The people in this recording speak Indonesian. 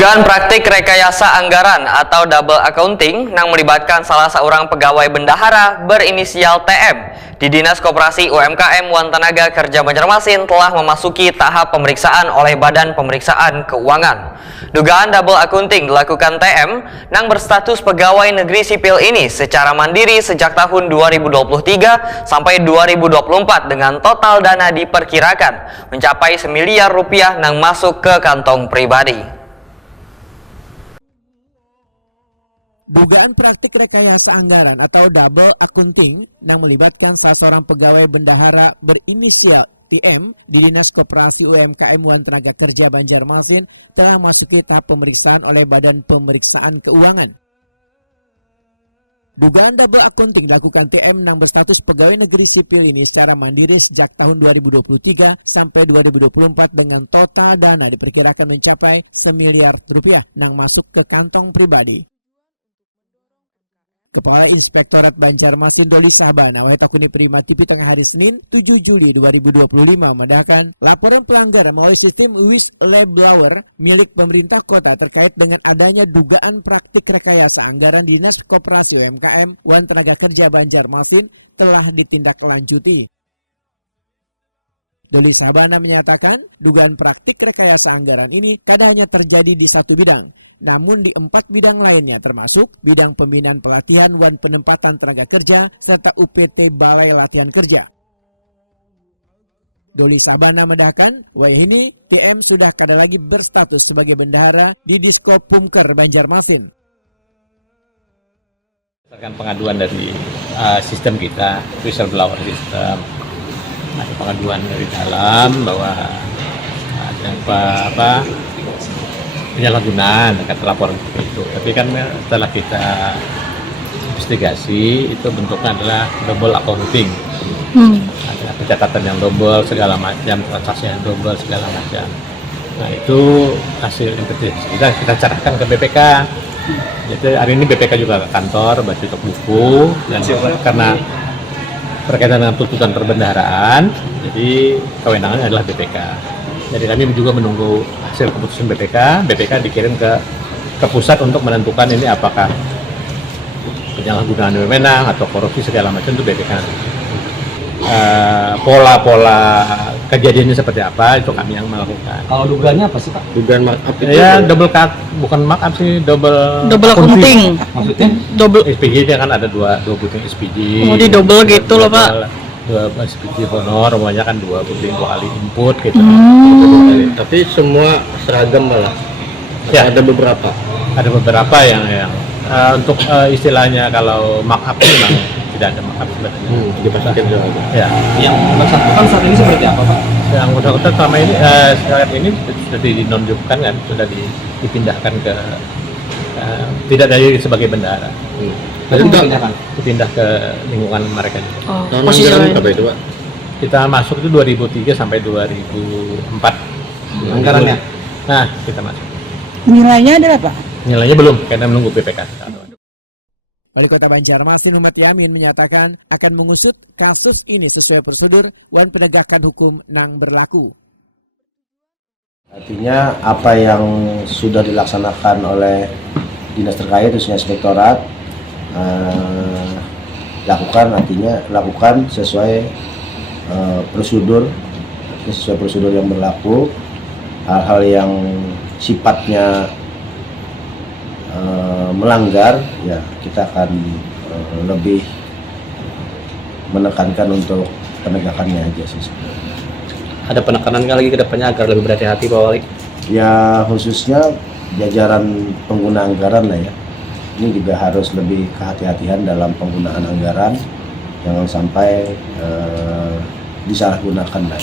Dugaan praktik rekayasa anggaran atau double accounting yang melibatkan salah seorang pegawai bendahara berinisial TM di Dinas Koperasi UMKM Wantenaga Kerja Banjarmasin telah memasuki tahap pemeriksaan oleh Badan Pemeriksaan Keuangan. Dugaan double accounting dilakukan TM yang berstatus pegawai negeri sipil ini secara mandiri sejak tahun 2023 sampai 2024 dengan total dana diperkirakan mencapai Rp1 miliar yang masuk ke kantong pribadi. Dugaan praktik rekayasa anggaran atau double accounting yang melibatkan salah seorang pegawai bendahara berinisial TM di Dinas Koperasi UMKM Wantenaga Kerja Banjarmasin telah masuki tahap pemeriksaan oleh Badan Pemeriksaan Keuangan. Dugaan double accounting dilakukan TM yang berstatus pegawai negeri sipil ini secara mandiri sejak tahun 2023 sampai 2024 dengan total dana diperkirakan mencapai Rp1 miliar yang masuk ke kantong pribadi. Kepala Inspektorat Banjarmasin Doli Sahbana Wahitakuni Prima TV tengah hari Senin 7 Juli 2025 memandahkan laporan pelanggaran melalui sistem whistleblower milik pemerintah kota terkait dengan adanya dugaan praktik rekayasa anggaran Dinas Koperasi UMKM Wantenaga Kerja Banjarmasin telah ditindaklanjuti. Doli Sahbana menyatakan dugaan praktik rekayasa anggaran ini kadang hanya terjadi di satu bidang, namun di 4 bidang lainnya termasuk bidang pembinaan pelatihan wan penempatan tenaga kerja serta UPT Balai Latihan Kerja. Doli Sahbana mendahkan, wayah ini TM sudah kada lagi berstatus sebagai bendahara di Diskopumker Banjarmasin. Berdasarkan pengaduan dari sistem kita, whistleblower system, ada pengaduan dari dalam bahwa ada penyalahgunaan kata laporan seperti itu. Tapi kan setelah kita investigasi itu bentuknya adalah double accounting. Ada pencatatan yang double segala macam, transaksi yang double segala macam. Nah itu hasil investigasi kita serahkan ke BPK. Jadi hari ini BPK juga ke kantor, buat cocok buku dan karena berkaitan dengan tuntutan perbendaharaan, jadi kewenangannya adalah BPK. Jadi kami juga menunggu hasil keputusan BPK. BPK dikirim ke pusat untuk menentukan ini apakah penyalahgunaan wewenang atau korupsi segala macam itu BPK. Pola-pola kejadiannya seperti apa itu kami yang melakukan. Kalau dugaannya apa sih Pak? Dugaan markup itu ya double cut, bukan markup sih, double accounting. Maksudnya double SPG dia kan ada dua puting SPG. Oh, di double gitu loh Pak. Dua SPG honor, semuanya kan dua puting dua kali input gitu. Tapi semua seragam malah. Ya, ada beberapa. Ada beberapa yang untuk istilahnya kalau markup memang tidak ada markup sebenarnya. Dipastikan juga. Ya. Yang bersangkutan saat ini seperti apa Pak? Yang bersangkutan selama ini saat ini sudah dinonjolkan kan, sudah dipindahkan ke tidak dari sebagai bendahara. Berarti dipindah ke lingkungan mereka juga. Tahun anggaran berapa itu Pak? Kita masuk itu 2003 sampai 2004. Anggarannya? Nah, kita masuk. Nilainya adalah Pak? Nilainya belum, karena menunggu BPK. Wali Kota Banjarmasin Muhammad Yamin menyatakan akan mengusut kasus ini sesuai prosedur wan penegakan hukum yang berlaku. Artinya apa yang sudah dilaksanakan oleh dinas terkait, khususnya inspektorat, lakukan sesuai prosedur yang berlaku. Hal-hal yang sifatnya melanggar, ya kita akan lebih menekankan untuk penegakannya aja sih. Ada penekanan lagi ke depannya agar lebih berhati-hati Pak Wali? Ya khususnya jajaran pengguna anggaran lah ya. Ini juga harus lebih kehati-hatian dalam penggunaan anggaran, jangan sampai disalahgunakan lah.